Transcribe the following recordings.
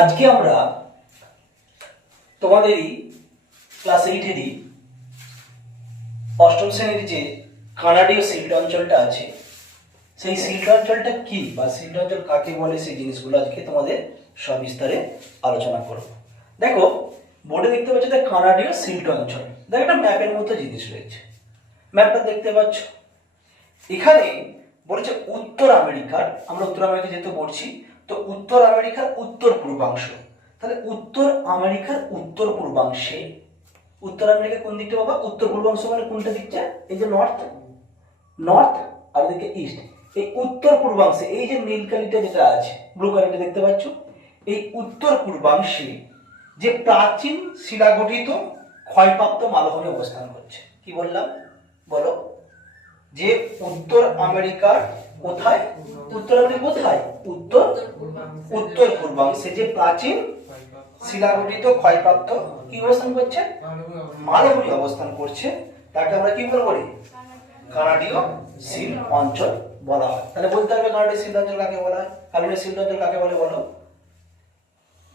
আজকে আমরা তোমাদেরই ক্লাস এইটেরই অষ্টম শ্রেণির যে কানাডীয় সিল্ট অঞ্চলটা আছে, সেই সিল্ট অঞ্চলটা কি বা সিল্ট অঞ্চল কাকে বলে, সেই জিনিসগুলো আজকে তোমাদের সবিস্তারে আলোচনা করব। দেখো, বোর্ডে দেখতে পাচ্ছ যে কানাডীয় সিল্ট অঞ্চল। দেখো একটা ম্যাপের মতো জিনিস রয়েছে। ম্যাপটা দেখতে পাচ্ছ। এখানে বলেছে উত্তর আমেরিকার, আমরা উত্তর আমেরিকা যেহেতু পড়ছি তো উত্তর আমেরিকার উত্তর পূর্বাংশ। তাহলে উত্তর আমেরিকার উত্তর পূর্বাংশে, উত্তর আমেরিকা কোন দিকটা বাবা? উত্তর পূর্বাংশ মানে কোনটা দিকটা? এই যে নর্থ নর্থ আর এদিকে ইস্ট এই উত্তর পূর্বাংশে, এই যে নীল কালিটা যেটা আছে ব্লু কালিটা দেখতে পাচ্ছ? এই উত্তর পূর্বাংশে যে প্রাচীন শিলাগঠিত ক্ষয়প্রাপ্ত মালভূমি অবস্থান করছে। কি বললাম? বলো। যে উত্তর আমেরিকার কোথায়? উত্তর আমেরিকা কোথায়? উত্তর? উত্তর পূর্বাংশে। যে প্রাচীন শিলাগঠিত ক্ষয়প্রাপ্ত কি অবস্থান করছে? মালভূমি অবস্থান করছে। তাকে আমরা কি বলব কানাডীয় সিল অঞ্চল বলা হয়। তাহলে বলতে হবে কানাডীয় সিল অঞ্চল কাকে বলা হয়? কানাডীয় সিল অঞ্চল কাকে বলে বলো?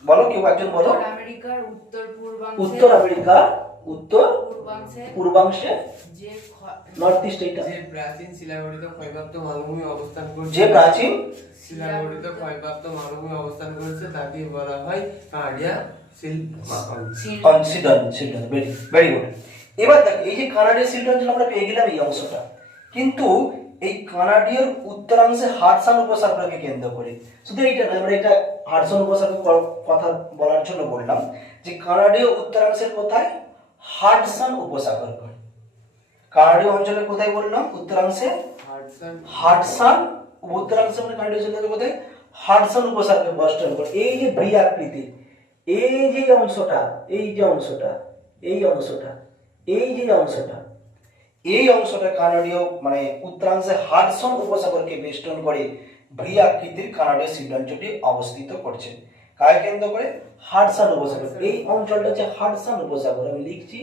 বলো কেউ একজন বলো। আমেরিকার উত্তর পূর্বাংশে উত্তর আমেরিকা উত্তর পূর্বাংশে পূর্বাংশে নর্থ ইস্ট এইটা। যে প্রাচীন শিলাগঠিত ক্ষয়প্রাপ্ত মালভূমি অবস্থান করছে যে প্রাচীন শিলাগঠিত ক্ষয়প্রাপ্ত মালভূমি অবস্থান করেছে তাকে বলা হয় কানাডিয়া ভেরি গুড এবার দেখ এই যে কানাডীয় সিল্ট অঞ্চল আমরা পেয়ে গেলাম এই অংশটা। কিন্তু এই কানাডিয়ার উত্তরাংশে হারসান উপসাগরকে কেন্দ্র করে। শুধু এইটা নয় আমরা এটা হারসান উপসাগর কথা বলার জন্য বললাম যে কানাডীয় উত্তরাংশের কোথায়? হাডসন উপসাগর করে। কানাডীয় অঞ্চলে কোথায় বললাম উত্তরাংশে? হাডসান উত্তরাংশে মানে কানাডীয় অঞ্চলে কোথায়? হাডসন উপসাগরকে বস্টন করে। এই যে ভি আকৃতি এই যে অংশটা এই যে অংশটা এই অংশটা এই যে অংশটা এই অংশটা কানাডীয় মানে উত্তরাংশে হাডসন উপসাগরকে বেষ্টন করে ভি আকৃতির কানাডীয় শিল্পাঞ্চলটি অবস্থিত করছে। কাকে কেন্দ্র করে? হাডসন উপসাগর। এই অঞ্চলটা হচ্ছে হাডসন উপসাগর। আমি লিখছি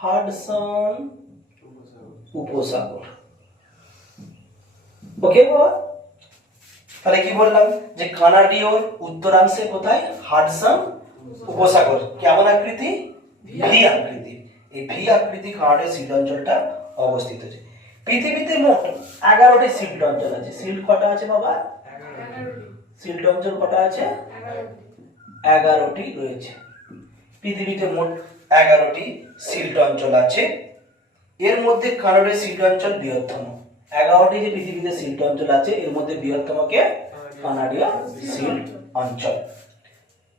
হাডসন উপসাগর। ওকে বাবা? তাহলে কি বললাম? যে কানাডীয় উত্তরাংশে কোথায়? হাডসন উপসাগর। কেমন আকৃতি? ভি আকৃতি। এই ভি আকৃতি কানাডীয় শিল্ড অঞ্চলটা অবস্থিত আছে। পৃথিবীতে মোট এগারোটি শিল্ড অঞ্চল আছে। শিল্ড কটা আছে বাবা? শিল্ড অঞ্চল কটা আছে? এগারোটি রয়েছে। পৃথিবীতে মোট এগারোটি শিল্ড অঞ্চল আছে। এর মধ্যে কানাডের শিল্ড অঞ্চল বৃহত্তম। এগারোটি যে পৃথিবীতে শিল্ড অঞ্চল আছে, এর মধ্যে বৃহত্তম কে? কানাডীয় শিল্ড অঞ্চল।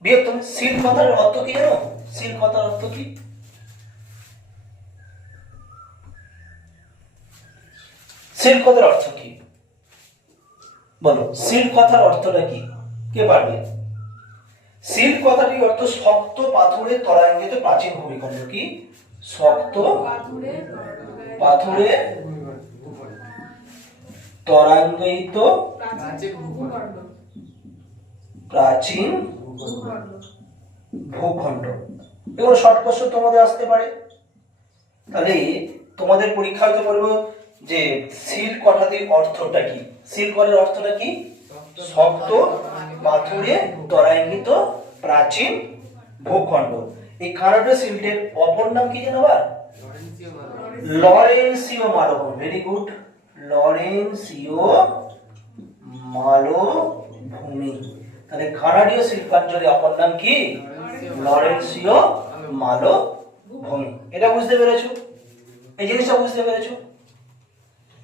বৃহত্তম। শিল্ড কথার অর্থ কি জানো? শিল্ড কথার অর্থ কি? শিল্ড কথার অর্থ কি? বলো শিল্ড কথার অর্থটা কি? কে পারবে? শিল্ড কথাটির অর্থ শক্ত পাথুরে তরাঙ্গিত প্রাচীন ভূমিখণ্ড কি? শক্ত পাথুরে ত্বরান্বিত প্রাচীন ভূখণ্ড। এগুলো শর্ট কোশ্চেন তোমাদের আসতে পারে। তাহলে তোমাদের পরীক্ষা হতে পারব যে সিল কথাটির অর্থটা কি? সিল কথার অর্থটা কি? শক্ত পাথুরে ত্বরাঙ্গিত প্রাচীন ভূখণ্ড। এই কানাডা সিল্টের অপর নাম কি জানো আবার? লরেন্সিও মালভূমি। ভেরি গুড লরেন্সিও মালভূমি। তাহলে কানাডীয় শিল্পাঞ্চলে অপর নাম কি? লরেন্সিও মালভূমি। এটা বুঝতে পেরেছ? এই জিনিসটা বুঝতে পেরেছ?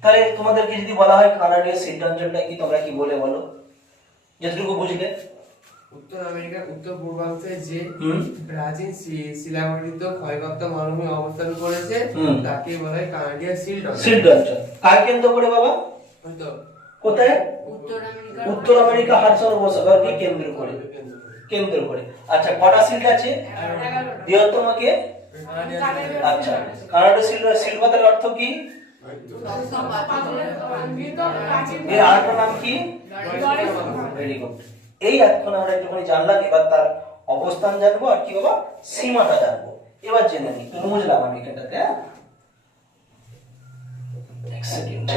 তাহলে তোমাদেরকে যদি বলা হয় কানাডীয় শিল্পাঞ্চলটা কি, তোমরা কি বলে বলো? যতটুকু বুঝলে। উত্তর আমেরিকার উত্তর পূর্বাংশে যে প্রাচীন শি- শিলাগঠিত ক্ষয়প্রাপ্ত মালভূমি অবস্থান করেছে তাকে বলা হয় কানাডিয়া সিল্ড শিল্ড অঞ্চল। কার কেন্দ্র করে বাবা? কোথায়? উত্তর আমেরিকা। হাডসন উপসাগরকে কেন্দ্র করে? কেন্দ্র করে আচ্ছা কটা সিল্ড আছে? বৃহত্তম কে? আচ্ছা কানাডা সিল্ড কথার অর্থ কি? এর আরেকটা নাম কি? ভেরি গুড এই এখন আমরা একটুখানি জানলাম, এবার তার অবস্থান জানব আর কি বাবা সীমাটা জানব। এবার জেনে নিই বুঝলাম আমি এখানটাতে এক সেকেন্ড।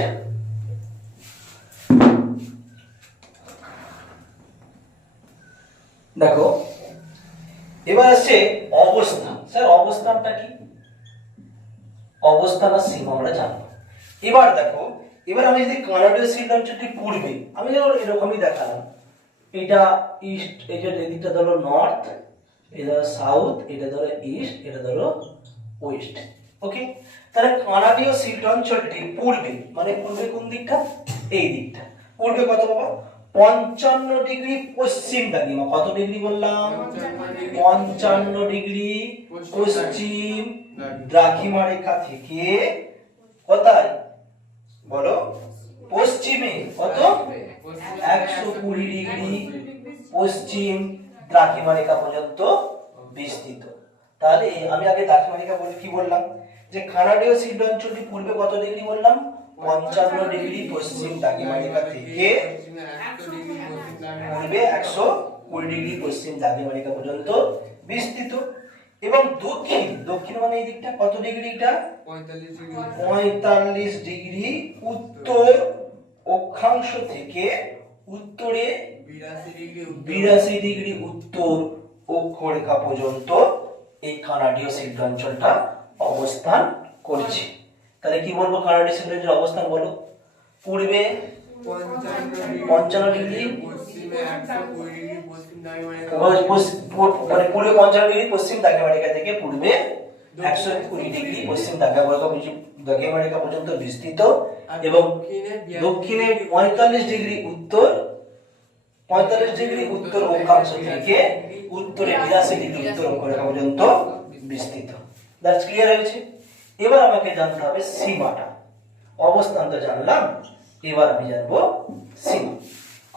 দেখো, এবার আসছে অবস্থান। স্যার, অবস্থানটা কি? অবস্থান আর সীমা আমরা জানব। এবার দেখো, এবার আমি যদি কানাডীয় অঞ্চলটি পূর্বে আমি যেমন এরকমই দেখালাম। এটা ইস্ট, এই যে এদিকটা ধরো নর্থ, এটা ধরো সাউথ, এটা ধরো ইস্ট, এটা ধরো ওয়েস্ট। ওকে তাহলে কানাডীয় শিল্ড অঞ্চলটি পূর্বে মানে পূর্বে কোন দিকটা? এই দিকটা। পূর্বে কত বাবা পঞ্চান্ন ডিগ্রি পশ্চিম দাগিমা কত ডিগ্রি বললাম? পঞ্চান্ন ডিগ্রি পশ্চিম দ্রাঘিমা রেখা থেকে কোথায়? বলো? পশ্চিমে, কত? একশো কুড়ি ডিগ্রি পশ্চিম দ্রাঘিমা পর্যন্ত বিস্তৃত। তাহলে আমি আগে দ্রাঘিমা রেখা বলে, কি বললাম? যে কানাডীয় শিল্ড অঞ্চলটি পূর্বে কত ডিগ্রি বললাম? পঞ্চান্ন ডিগ্রি পশ্চিম দ্রাঘিমা থেকে পূর্বে একশো কুড়ি ডিগ্রি পশ্চিম দ্রাঘিমা পর্যন্ত বিস্তৃত। এবং দক্ষিণ দক্ষিণ মানে এই দিকটা কত ডিগ্রিটা? পঁয়তাল্লিশ ডিগ্রি। পঁয়তাল্লিশ ডিগ্রি উত্তর অক্ষাংশ থেকে উত্তরে বিরাশি ডিগ্রি উত্তর। অক্ষরেখা পর্যন্ত এই কানাডীয় শিল্প অঞ্চলটা অবস্থান করছে। তাহলে কি বলব কানাডীয় শিল্প অঞ্চলের অবস্থান বলো? পূর্বে পঞ্চান্ন ডিগ্রি মানে পূর্বে পঞ্চান্ন ডিগ্রি পশ্চিম দাগেমারিকা থেকে পূর্বে একশো কুড়ি ডিগ্রি পশ্চিম দাগেমারিকা দাগেমারিকা পর্যন্ত বিস্তৃত এবং দক্ষিণে পঁয়তাল্লিশ ডিগ্রি উত্তর পঁয়তাল্লিশ ডিগ্রি উত্তর অক্ষাংশ থেকে উত্তরে বিরাশি ডিগ্রি উত্তর অক্ষরেখা পর্যন্ত বিস্তৃত। দ্যাটস ক্লিয়ার হয়েছে এবার আমাকে জানতে হবে সীমাটা। অবস্থান তো জানলাম এবার আমি জানব সীমা।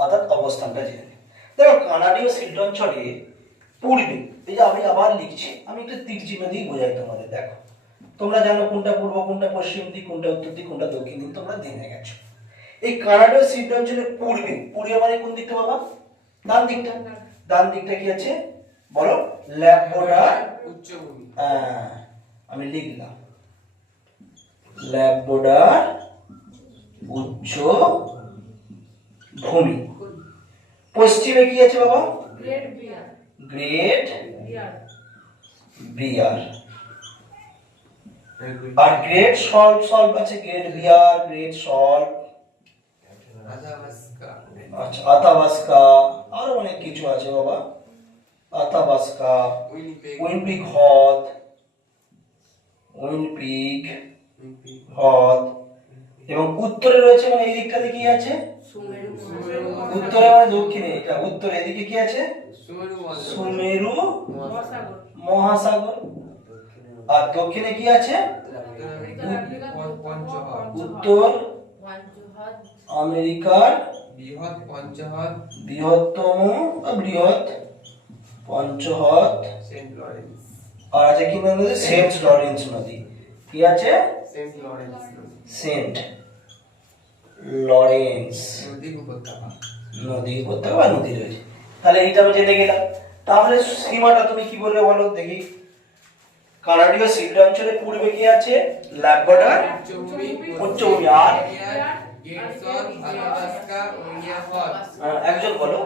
অর্থাৎ অবস্থানটা জেনে দেখো কানাডীয় শিল্ড অঞ্চলে পূর্বে এই যে আমি আবার লিখছি আমি একটু তীর চিহ্ন দিয়ে বোঝাই তোমাদের দেখো। তোমরা জানো কোনটা পূর্ব কোনটা পশ্চিম দিক কোনটা উত্তর দিক কোনটা দক্ষিণ দিক তোমরা জেনে গেছো। এই কানাডীয় শিল্ড অঞ্চলের পূর্বে পূর্বে মানে কোন দিকটা বাবা? ডান দিকটা। ডান দিকটা কি আছে? বলো ল্যাবোডার উচ্চভূমি আহ, আমি লিখলাম। ল্যাবোডার উচ্চ ভূমি। পশ্চিমে কি আছে বাবা? Great bear great bear bear are great salt salt আছে great bear great salt Athabasca আচ্ছা আতাবাস্কা। আরও অনেক কিছু আছে বাবা। আতাবাস্কা উইনপিক হ্রদ। উইনপিক হ্রদ। এবং উত্তরে রয়েছে মানে এই দিকটাতে কি আছে? সুমেরু সুমেরু মহাসাগর। উত্তরে মানে দক্ষিণে এটা উত্তরে এদিকে কি আছে? সুমেরু মহাসাগর। সুমেরু মহাসাগর। মহাসাগর। আর দক্ষিণে কি আছে? উত্তর আমেরিকার বৃহৎ পঞ্চহর বৃহত্তম বৃহৎ পঞ্চহৎ। সেন্ট লরেন্স আর আছে কি নদী সেন্ট লরেন্স নদী। কি আছে? Saint Lawrence. সেন্ট লরেন্স নদী উপত্যকা নদী উপত্যকা নদী রয়েছে। তাহলে এইটা আমি জেনে গেলাম। তাহলে সীমাটা তুমি কি বলবে বলো দেখি। কানাডীয় শিল্ড অঞ্চলে পূর্বে কি আছে? ল্যাবডার উচ্চভূমি আর? আহ, একজন বলো।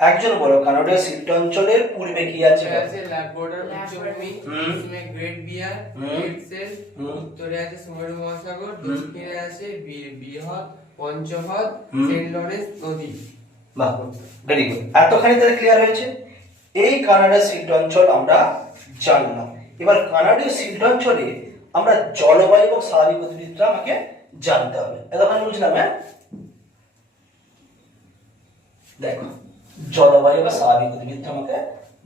একজন বলো কানাডীয় শিল্ড অঞ্চলের পূর্বে কি আছে? উত্তরে আছে উচ্চভূমি গ্রেট বিয়ার গ্রেট সেল উত্তরে আছে সুমেরু মহাসাগর দক্ষিণে আছে বৃহৎ পঞ্চহদ। সেন্ট লরেন্স নদী বাহ ভেরি গুড এতখানি তাহলে ক্লিয়ার হয়েছে? এই কানাডা শিল্ড অঞ্চল আমরা জানলাম। এবার কানাডীয় শিল্ড অঞ্চলে আমরা জলবায়ু এবং স্বাভাবিক গতিবিধিটা আমাকে জানতে হবে। এতখানি বুঝলাম হ্যাঁ? দেখো, জলবায়ু বা স্বাভাবিক গতিবিধিটা আমাকে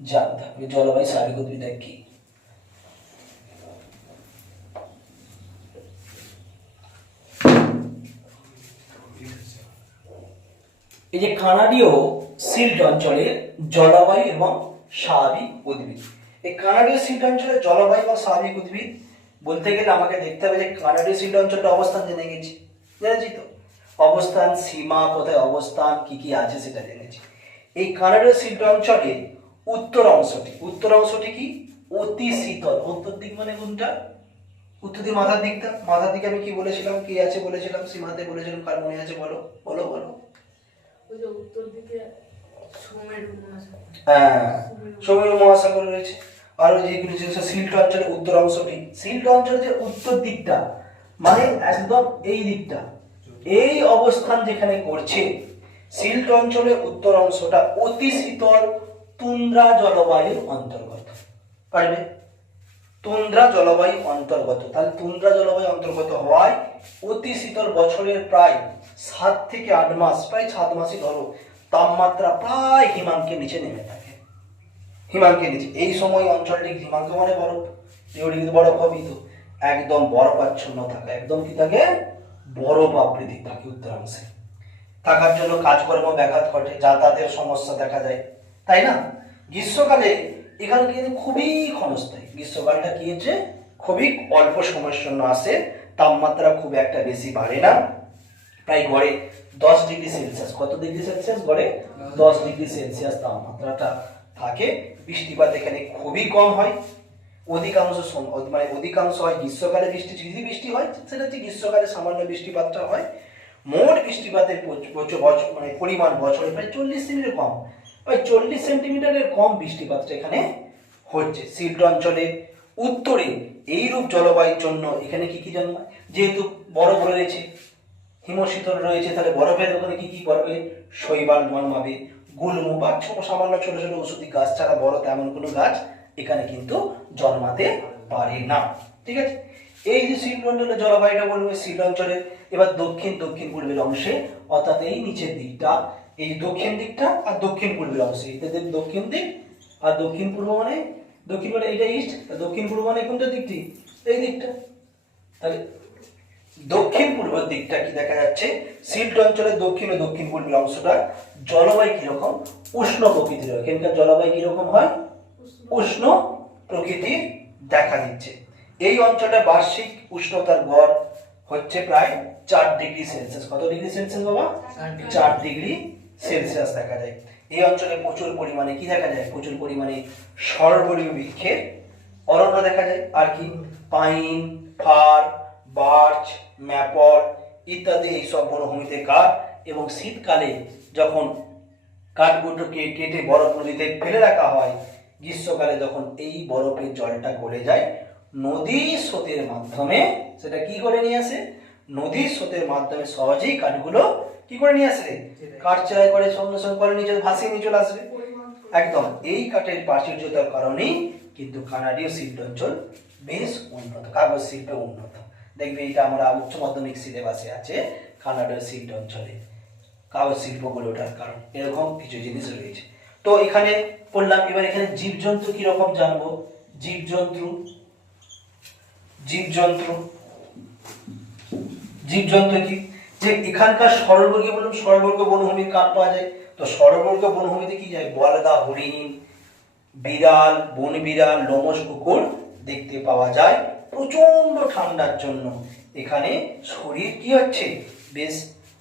জানতে হবে। জলবায়ু, স্বাভাবিক গতিবিধি কি? এই যে কানাডীয় সিল্ট অঞ্চলের জলবায়ু এবং স্বাভাবিক উদ্ভিদ এই কানাডীয় সিল্ট জলবায়ু বা স্বাভাবিক উদ্ভিদ বলতে গেলে আমাকে দেখতে হবে যে কানাডীয় সিল্ট অঞ্চলটা অবস্থান জেনে গেছি। জেনেছি তো। অবস্থান, সীমা, কোথায় অবস্থান, কি কি আছে সেটা জেনেছি। এই কানাডীয় সিল্ট অঞ্চলের উত্তর অংশটি উত্তর অংশটি কি? অতি শীতল। উত্তর দিক মানে কোনটা? উত্তর দিক মাথার দিকটা। মাথার দিকে আমি কি বলেছিলাম? কি আছে বলেছিলাম? সীমাতে বলেছিলাম, কার মনে আছে বলো? বলো বলো। উত্তর দিকে হ্যাঁ সমুদ্র মহাসাগর রয়েছে। আর যেগুলো যে সিল্ট অঞ্চলের উত্তর অংশটি সিল্ট অঞ্চলের যে উত্তর দিকটা মানে একদম এই দিকটা, এই অবস্থান যেখানে করছে সিল্ট অঞ্চলের উত্তর অংশটা অতি শীতল তুন্দ্রা জলবায়ুর অন্তর্গত। পারবে? তুন্দ্রা জলবায়ু অন্তর্গত। তাহলে তুন্দ্রা জলবায়ু অন্তর্গত হওয়ায় অতি শীতল বছরের প্রায় সাত থেকে আট মাস, প্রায় সাত মাসই ধরো তাপমাত্রা প্রায় হিমাঙ্কের নিচে নেমে থাকে। হিমাঙ্কের নিচে। এই সময় অঞ্চলটি হিমাঙ্ক মানে বরফ। যেগুলি কিন্তু বরফ হবেই তো। একদম বরফাচ্ছন্ন থাকে। একদম কি থাকে? বরফ আবৃত্তি থাকে উত্তরাংশে। থাকার জন্য কাজকর্ম ব্যাঘাত ঘটে, যাতায়াতের সমস্যা দেখা যায় তাই না? গ্রীষ্মকালে এখানে কিন্তু খুবই ক্ষণস্থায়ী। গ্রীষ্মকালটা কি হচ্ছে? খুবই অল্প সময়ের জন্য আসে। তাপমাত্রা খুব একটা বেশি বাড়ে না। প্রায় গড়ে দশ ডিগ্রি সেলসিয়াস। কত ডিগ্রি সেলসিয়াস গড়ে দশ ডিগ্রি সেলসিয়াস তাপমাত্রাটা থাকে। বৃষ্টিপাত এখানে খুবই কম হয়। অধিকাংশ মানে অধিকাংশ হয় গ্রীষ্মকালে বৃষ্টি যদি বৃষ্টি হয়, সেটা হচ্ছে গ্রীষ্মকালে সামান্য বৃষ্টিপাতটা হয়। মোট বৃষ্টিপাতের মানে পরিমাণ বছরে প্রায় চল্লিশ সেন্টিমিটার কম। প্রায় চল্লিশ সেন্টিমিটারের কম বৃষ্টিপাতটা এখানে হচ্ছে। সিল্ট অঞ্চলে, উত্তরে এইরূপ জলবায়ুর জন্য এখানে কি কি জন্মায়? যেহেতু বরফ রয়েছে হিমশীতল রয়েছে, তাহলে বরফের ওখানে কি কি করবে? শৈবাল জন্মাবে গুল্ম বা ছোট সামান্য ছোট ছোট ওষুধি গাছ ছাড়া বড় তেমন কোনো গাছ এখানে কিন্তু জন্মাতে পারে না। ঠিক আছে? এই যে শীতমণ্ডলের জলবায়ুটা বলবে অঞ্চলের এবার দক্ষিণ দক্ষিণ পূর্বের অংশে, অর্থাৎ এই নিচের দিকটা, এই দক্ষিণ দিকটা আর দক্ষিণ পূর্বের অংশে এদের দক্ষিণ দিক আর দক্ষিণ পূর্ব মানে দক্ষিণ মানে এটা ইস্ট দক্ষিণ পূর্ব মানে কোনটা দিকটি? এই দিকটা। তাহলে দক্ষিণ পূর্ব দিকটা কি দেখা যাচ্ছে? সিল্ট অঞ্চলের দক্ষিণ ও দক্ষিণ পূর্বের অংশটা জলবায়ু কীরকম? উষ্ণ প্রকৃতির হয়। এখানকার জলবায়ু কীরকম হয়? উষ্ণ প্রকৃতির দেখা দিচ্ছে। এই অঞ্চলটা বার্ষিক উষ্ণতার গড় হচ্ছে প্রায় চার ডিগ্রি সেলসিয়াস। কত ডিগ্রি সেলসিয়াস বাবা? চার ডিগ্রি সেলসিয়াস দেখা যায়। এই অঞ্চলে প্রচুর পরিমাণে কি দেখা যায়? প্রচুর পরিমাণে সর্বলীয় বৃক্ষের অরণ্য দেখা যায়। আর কি? পাইন, ফার বার্চ, ম্যাপল ইত্যাদি এইসব বনভূমিতে কাঠ এবং শীতকালে যখন কাঠগুলোকে কেটে বরফ নদীতে ফেলে রাখা হয়, গ্রীষ্মকালে যখন এই বরফের জলটা গলে যায় নদীর স্রোতের মাধ্যমে সেটা কি করে নিয়ে আসে? নদীর স্রোতের মাধ্যমে সহজেই কাঠগুলো কি করে নিয়ে আসে? কাঠ চেরাই করে সঙ্গে সঙ্গে করে নিয়ে চলে ভাসিয়ে নিয়ে চলে আসবে। একদম, এই কাঠের প্রাচুর্যতার কারণেই কিন্তু কানাডীয় শিল্প অঞ্চল বেশ উন্নত, কাগজ শিল্পে উন্নত। দেখবে এটা আমরা উচ্চ মাধ্যমিক সিলেবাসে আছে, কানাডার শিল্প অঞ্চলে। কাগজ শিল্প গড়ে ওঠার কারণ, এরকম কিছু জিনিস রয়েছে। তো এখানে পড়লাম এবার এখানে জীবজন্তু কীরকম জানব? জীবজন্তু জীবজন্তু জীবজন্তু কি? যে এখানকার সর্বর্গীয় বলুন সর্বর্গ বনভূমির কাঠ পাওয়া যায়। তো সর্বর্গ বনভূমিতে কি যায়? বলদা, হরিণ, বিড়াল বন বিড়াল লোমস কুকুর দেখতে পাওয়া যায় প্রচণ্ড ঠান্ডার জন্য। এখানে শরীর কি হচ্ছে? বেশ,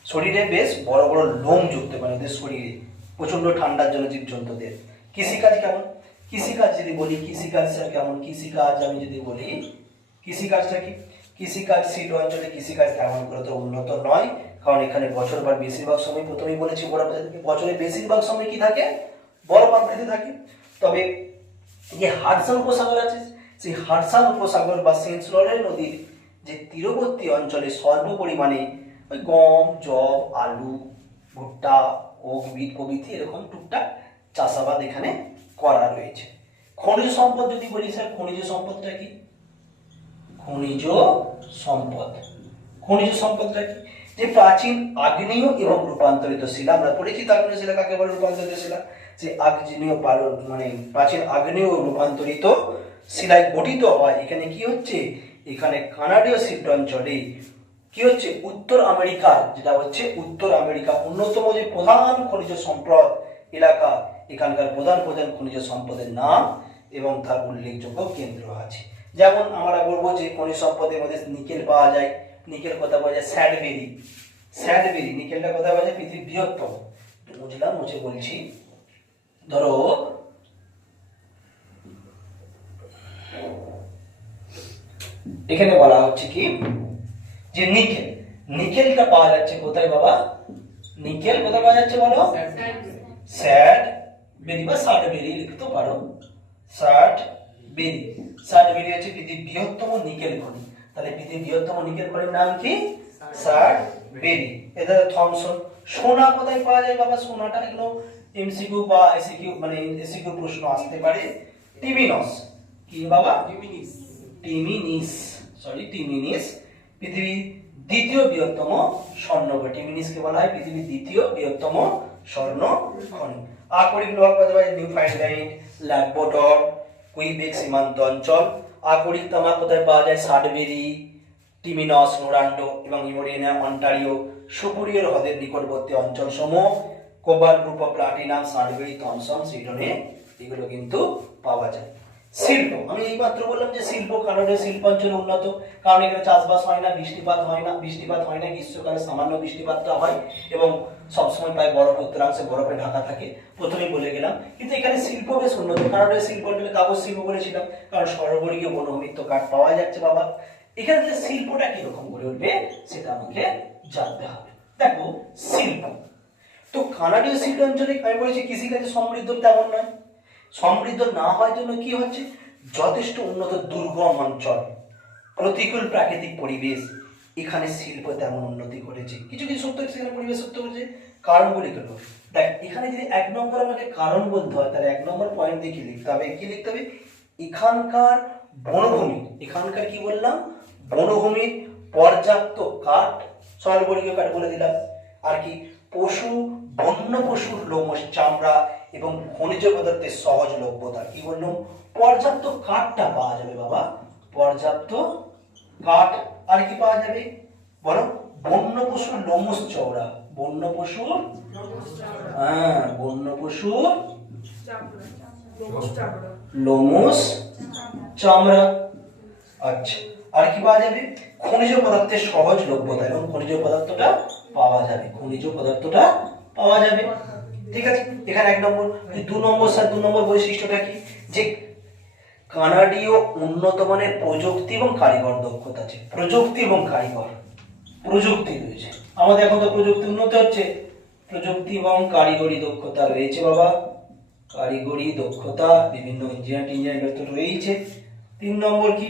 শরীরে বেশ বড় বড় লোম যুক্ত মানে ওদের শরীরে। প্রচণ্ড ঠান্ডার জন্য জীবজন্তুদের। কৃষিকাজ কেমন? কৃষিকাজ যদি বলি কৃষিকাজটা কেমন? কৃষিকাজ আমি যদি বলি, কৃষিকাজটা কি? কৃষিকাজ শিল্প অঞ্চলে কৃষিকাজ তেমন করে তো উন্নত নয়, কারণ এখানে বছর বার বেশিরভাগ সময় প্রথমেই বলেছি থাকে। বছরের বেশিরভাগ সময় কি থাকে? বরফ আবৃত থাকে। তবে যে হাডসান উপসাগর আছে সেই হাডসান উপসাগর বা সেন্স লরেল নদীর যে তীরবর্তী অঞ্চলে স্বল্প পরিমাণে ওই গম, জব, আলু, ভুট্টা ওক বিট প্রভৃতি এরকম টুকটাক চাষাবাদ এখানে করা রয়েছে। খনিজ সম্পদ যদি বলি স্যার, খনিজ সম্পদটা কি? খনিজ সম্পদ। খনিজ সম্পদটা কি? যে প্রাচীন আগ্নেয় এবং রূপান্তরিত শিলা, আমরা পরিচিত আগ্নেয় শিলা কাকে বলে রূপান্তরিত শিলা? যে আগ্নেয় মানে প্রাচীন আগ্নেয় রূপান্তরিত শিলায় গঠিত হয়। এখানে কি হচ্ছে? এখানে কানাডীয় শিল্প অঞ্চলে কি হচ্ছে? উত্তর আমেরিকা, যেটা হচ্ছে উত্তর আমেরিকা, অন্যতম যে প্রধান খনিজ সম্পদ এলাকা। এখানকার প্রধান প্রধান খনিজ সম্পদের নাম এবং তার উল্লেখযোগ্য কেন্দ্র আছে। যেমন আমরা বলব যে খনিজ সম্পদের মধ্যে নিকেল পাওয়া যায়। নিকেল কথা পাওয়া যায়? স্যাডবেরি। স্যাডবেরি, নিকেলটা কথা বলা যায়? পৃথিবীর বৃহত্তম। বুঝলাম মুছে বলছি। ধরো এখানে বলা হচ্ছে কি? যে নিকেল। নিকেলটা পাওয়া যাচ্ছে কোথায় বাবা? নিকেল কোথায় পাওয়া যাচ্ছে বলো? স্যাড বেরি বা ষাট বেরি লিখতে পারো। ষাট বেরি। ষাট বেরি হচ্ছে পৃথিবীর বৃহত্তম নিকেল খনি। তাহলে পৃথিবীর বৃহত্তম নিকেল খনির নাম কি? ষাট বেরি। এটা থমসন। সোনা কোথায় পাওয়া যায় বাবা? সোনাটা এগুলো এমসিকিউ বা এসিকিউ মানে এসিকিউ প্রশ্ন আসতে পারে। টিমিনস। কি বাবা? টিমিনিস। টিমিনিস। সরি টিমিনিস পৃথিবীর দ্বিতীয় বৃহত্তম স্বর্ণ টিমিনিসকে বলা হয় পৃথিবীর দ্বিতীয় বৃহত্তম স্বর্ণ খনি আকরিক লোহা পাওয়া যায় নিউফাউন্ডল্যান্ড ল্যাবরেটর কুইবেক সীমান্ত অঞ্চল। আকরিক তামা কোথায় পাওয়া যায়? সাডবেরি টিমিনস নোরান্ডো এবং ইমোরিনা অন্টারিও সুপুরিয়র হ্রদের নিকটবর্তী অঞ্চল সমূহ group of platinum Sudbury Thompson Sydney এগুলো কিন্তু পাওয়া যায়। শিল্প। আমি এইমাত্র বললাম যে শিল্প কানাডার শিল্পাঞ্চল উন্নত। কারণ এখানে চাষবাস হয় না, বৃষ্টিপাত হয় না। বৃষ্টিপাত হয় না, গ্রীষ্মকালে সামান্য বৃষ্টিপাতটা হয় এবং সবসময় প্রায় বরফ উত্তরাংশে বরফে ঢাকা থাকে। প্রথমেই বলে গেলাম। কিন্তু এখানে শিল্প বেশ উন্নত। কানাডার শিল্প অঞ্চলে কাগজ শিল্প বলেছিলাম। কারণ সর্ববর্গীয় বনভূমিত্ব কাঠ পাওয়া যাচ্ছে বাবা। এখানে যে শিল্পটা কীরকম গড়ে উঠবে, সেটা আমাকে জানতে হবে। দেখো, শিল্প। তো কানাডীয় শিল্প অঞ্চলে আমি বলেছি, কৃষিকাজে সমৃদ্ধ তেমন নয়। সমৃদ্ধ না হওয়ার জন্য কি হচ্ছে? যথেষ্ট উন্নত দুর্গম অঞ্চল। প্রতিকূল প্রাকৃতিক পরিবেশ। এখানে শিল্প তেমন উন্নতি করেছে কিছু কিছু সত্য সেখানে পরিবেশ সত্য করেছে কারণগুলি কেন দেখ, এখানে যদি এক নম্বর আমাকে কারণ বলতে হয়, তাহলে এক নম্বর পয়েন্ট দিয়ে কি লিখতে হবে। কি লিখতে হবে? এখানকার বনভূমি। এখানকার কি বললাম? বনভূমির পর্যাপ্ত কাঠ সর্বর্গীয় কাঠ বলে দিলাম। আর কি? পশু, বন্য পশুর লোমস চামড়া এবং খনিজ পদার্থের সহজলভ্যতা কি বললাম পর্যাপ্ত কাঠটা পাওয়া যাবে বাবা। পর্যাপ্ত কাঠ। আর কি পাওয়া যাবে? বলো। বন্য পশুর লোমস চওড়া। বন্য পশুর হ্যাঁ বন্য পশুর লোমস চামড়া। আচ্ছা। আর কি পাওয়া যাবে? খনিজ পদার্থের সহজ লভ্যতা। এবং খনিজ পদার্থটা পাওয়া যাবে। খনিজ পদার্থটা পাওয়া যাবে। ঠিক আছে? এখানে এক নম্বর দু নম্বর স্যার, দু নম্বর বৈশিষ্ট্যটা কি? যে কানাডীয় উন্নত মানের প্রযুক্তি এবং কারিগর দক্ষতা আছে। প্রযুক্তি এবং কারিগর। প্রযুক্তি রয়েছে। আমাদের এখন তো প্রযুক্তি উন্নত হচ্ছে। প্রযুক্তি এবং কারিগরি দক্ষতা রয়েছে বাবা। কারিগরি দক্ষতা, বিভিন্ন ইঞ্জিনিয়ার টিঞ্জিনিয়ার তো রয়েছে তিন নম্বর কি?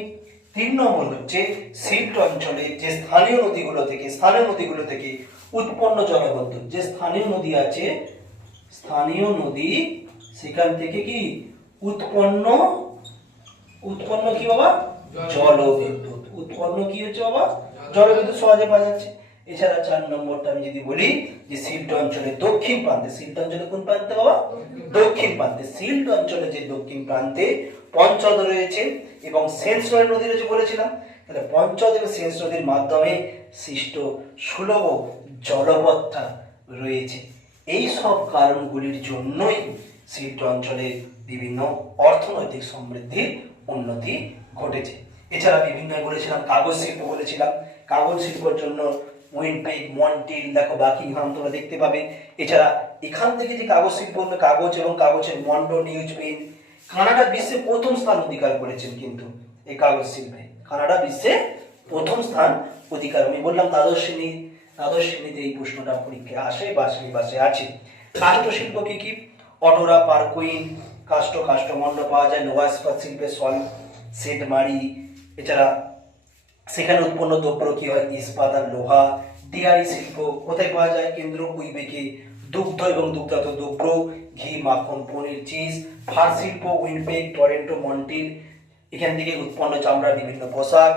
তিন নম্বর হচ্ছে সিল্ট অঞ্চলে যে স্থানীয় নদীগুলো থেকে, স্থানীয় নদীগুলো থেকে উৎপন্ন জলবিদ্যুৎ যে স্থানীয় নদী আছে স্থানীয় নদী, সেখান থেকে কি উৎপন্ন? উৎপন্ন কি বাবা? জলবিদ্যুৎ। উৎপন্ন কি হচ্ছে বাবা? জলবিদ্যুৎ সহজে পাওয়া যাচ্ছে। এছাড়া চার নম্বরটা আমি যদি বলি যে সিল্ট অঞ্চলে দক্ষিণ প্রান্তে, সিল্ট অঞ্চলে কোন প্রান্তে বাবা? দক্ষিণ প্রান্তে। সিল্ট অঞ্চলে যে দক্ষিণ প্রান্তে পঞ্চদ রয়েছে এবং সেন্স নদী রয়েছে বলেছিলাম। তাহলে পঞ্চদ এবং সেন্স নদীর মাধ্যমে সৃষ্ট সুলভ জলপথটা রয়েছে। এই সব কারণগুলির জন্যই সিল্ট অঞ্চলে বিভিন্ন অর্থনৈতিক সমৃদ্ধির উন্নতি ঘটেছে। এছাড়া বিভিন্ন বলেছিলাম, কাগজ শিল্প বলেছিলাম। কাগজ শিল্পের জন্য উইনপেক মন্টিল দেখো বাকিংহাম তোমরা দেখতে পাবে। এছাড়া এখান থেকে যে কাগজ শিল্প কাগজ এবং কাগজের মন্ডো, নিউজ পেন, কানাডা বিশ্বে প্রথম স্থান অধিকার করেছেন কিন্তু এই কাগজ শিল্পে। কানাডা বিশ্বে প্রথম স্থান অধিকার। আমি বললাম দ্বাদশ শ্রেণি দ্বাদশ শ্রেণীতে এই প্রশ্নটা পরীক্ষায় আসে বা সিলেবাসে আছে। কাষ্ঠ শিল্প কি কি? অটোরা পারকুইন, কাষ্ঠ, কাষ্ঠমণ্ড পাওয়া যায় লোহা ইস্পাত শিল্পে সল, সেট মারি এছাড়া সেখানে উৎপন্ন দ্রব্য কি হয়? ইস্পাত আর লোহা। ডিয়ারি শিল্প কোথায় পাওয়া যায়? কেন্দ্র কুইবেকে দুগ্ধ এবং দুগ্ধাত দ্রব্য, ঘি, মাখন, পনির, চিজ, ফার শিল্প, উইনপেক, টরেন্টো, মন্টিল, এখান থেকে উৎপন্ন চামড়ার বিভিন্ন পোশাক।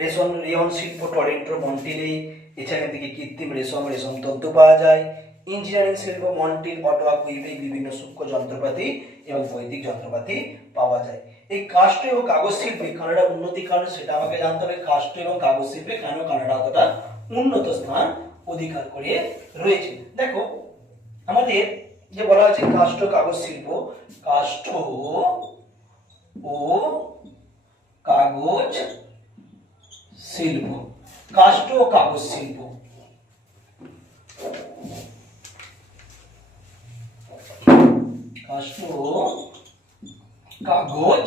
রেশম রেয়ন শিল্প, টরেন্টো, মন্টিলে এছাড়া থেকে কৃত্রিম রেশম রেশম তন্তু পাওয়া যায়। ইঞ্জিনিয়ারিং শিল্প মন্টিল অটোয়া কুইবেক বিভিন্ন সূক্ষ্ম যন্ত্রপাতি এবং বৈদিক যন্ত্রপাতি পাওয়া যায়। এই কাষ্ঠ এবং কাগজ শিল্পে কানাডা উন্নতি কারণ সেটা আমাকে জানতে হবে। কাষ্ঠ এবং কাগজ শিল্পে কেন কানাডা অতটা উন্নত স্থান অধিকার করে রয়েছে? দেখো, আমাদের যে বলা হয়েছে কাষ্ঠ, কাগজ শিল্প, কাষ্ঠ ও কাগজ শিল্প। কাষ্ঠ ও কাগজ শিল্প। কাষ্ঠ কাগজ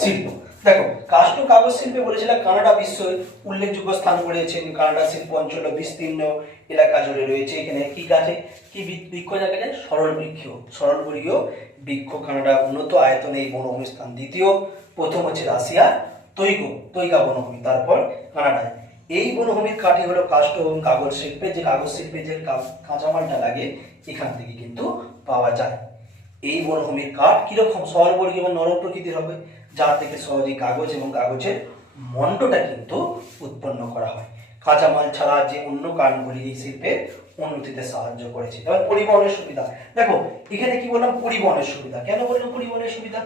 শিল্প। দেখো, কাষ্ঠ কাগজ শিল্পে বলেছিলাম কানাডা বিশ্ব উল্লেখযোগ্য স্থান করেছেন কানাডা শিল্প অঞ্চল বিস্তীর্ণ এলাকা জুড়ে রয়েছে। এখানে কি গাছে? কি বৃক্ষ দেখা যায়? সরল বৃক্ষ। সরল বর্গীয় বৃক্ষ কানাডা উন্নত আয়তনে এই বনভূমি স্থান। দ্বিতীয়, প্রথম হচ্ছে রাশিয়া, তৈগ, তৈগা বনভূমি, তারপর কানাডায়। এই বনভূমির কাঠি হলো কাষ্ঠ এবং কাগজ শিল্পে যে কাগজ শিল্পে যে কাঁচামালটা লাগে, এখান থেকে কিন্তু পাওয়া যায়। এই বনভূমির কাঠ কীরকম সরবর্গী এবং নরম প্রকৃতির হবে যা থেকে সহজেই কাগজ এবং কাগজের মন্ডটা কিন্তু উৎপন্ন করা হয়। কাঁচামাল ছাড়া যে অন্য কারণগুলি এই শিল্পের উন্নতিতে সাহায্য করেছে। এবার পরিবহনের সুবিধা। দেখো, এখানে কি বললাম? পরিবহনের সুবিধা। কেন বললাম পরিবহনের সুবিধা?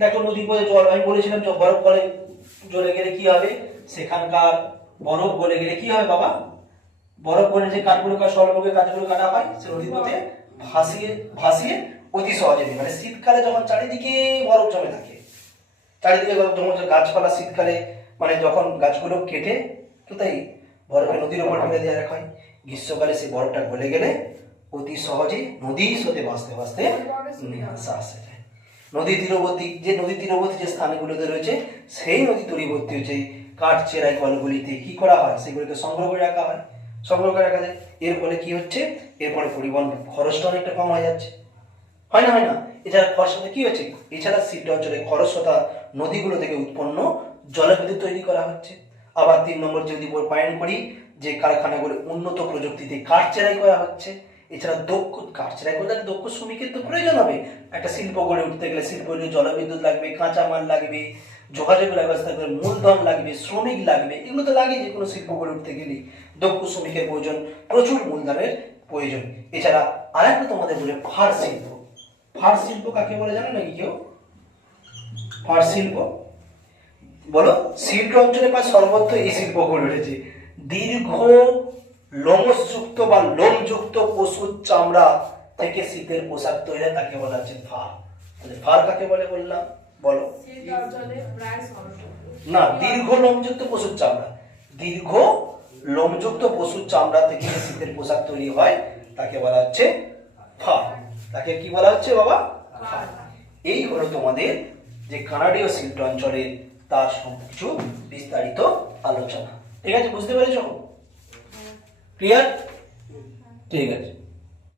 দেখো নদী পথে জল, আমি বলেছিলাম বরফ গলে জ্বলে গেলে কি হবে? সেখানকার বরফ গলে গেলে কি হয় বাবা? বরফ গলে যে কাঠগুলো সর্বকে কাঠগুলো কাটা হয় সে নদীর পথে ভাসিয়ে ভাসিয়ে অতি সহজে। মানে শীতকালে যখন চারিদিকে বরফ জমে থাকে চারিদিকে যখন গাছপালা শীতকালে মানে যখন গাছগুলো কেটে কোথায় বরফে নদীর উপর ফেলে দেওয়া রাখা হয়। গ্রীষ্মকালে সেই বরফটা গলে গেলে অতি সহজে নদী স্রোতে ভাসতে ভাসতে নিয়ে আসা আসে। নদী তীরবর্তী, যে নদী তীরবর্তী যে স্থানগুলোতে রয়েছে, সেই নদী তীরবর্তী হচ্ছে কাঠ চেরাই কলগুলিতে কি করা হয়? সেগুলোকে সংগ্রহ করে রাখা হয়। সংগ্রহ করে রাখা যায়। এর ফলে কি হচ্ছে? এরপরে পরিবহন খরচটা অনেকটা কম হয়ে যাচ্ছে। হয় না হয় না। এছাড়া খরচটা কি হচ্ছে? এছাড়া সিট অঞ্চলে খরস্রোতা নদীগুলো থেকে উৎপন্ন জলবিদ্যুৎ তৈরি করা হচ্ছে। আবার তিন নম্বর যদি পয়েন্ট করি, যে কারখানাগুলো উন্নত প্রযুক্তিতে কাঠ চেরাই করা হচ্ছে এছাড়া দক্ষ করতে গেলে দক্ষ শ্রমিকের তো প্রয়োজন হবে। একটা শিল্প গড়ে উঠতে গেলে শিল্প জলবিদ্যুৎ লাগবে, কাঁচামাল লাগবে, যোগাযোগ ব্যবস্থা করে মূলধন লাগবে, শ্রমিক লাগবে, এগুলো তো লাগে যে কোনো শিল্প গড়ে উঠতে গেলে দক্ষ শ্রমিকের প্রয়োজন, প্রচুর মূলধনের প্রয়োজন। এছাড়া আরেকটা তোমাদের বলে, ফার শিল্প। ফার শিল্প কাকে বলে জানো নাকি কেউ? ফার শিল্প? বলো শিল্প অঞ্চলে প্রায় সর্বত্র এই শিল্প গড়ে উঠেছে। দীর্ঘ লোমসযুক্ত বা লোমযুক্ত পশুর চামড়া থেকে শীতের পোশাক তৈরি হয়, তাকে বলা হচ্ছে ফার। তাহলে ফার কাকে বলে বললাম? বলো। না, দীর্ঘ লোমযুক্ত পশুর চামড়া। দীর্ঘ লোমযুক্ত পশুর চামড়া থেকে যে শীতের পোশাক তৈরি হয়, তাকে বলা হচ্ছে ফার। তাকে কি বলা হচ্ছে বাবা? এই হলো তোমাদের যে কানাডীয় শিল্প অঞ্চলে তার সব কিছু বিস্তারিত আলোচনা। ঠিক আছে, বুঝতে পেরেছ? ক্লিয়ার ঠিক আছে।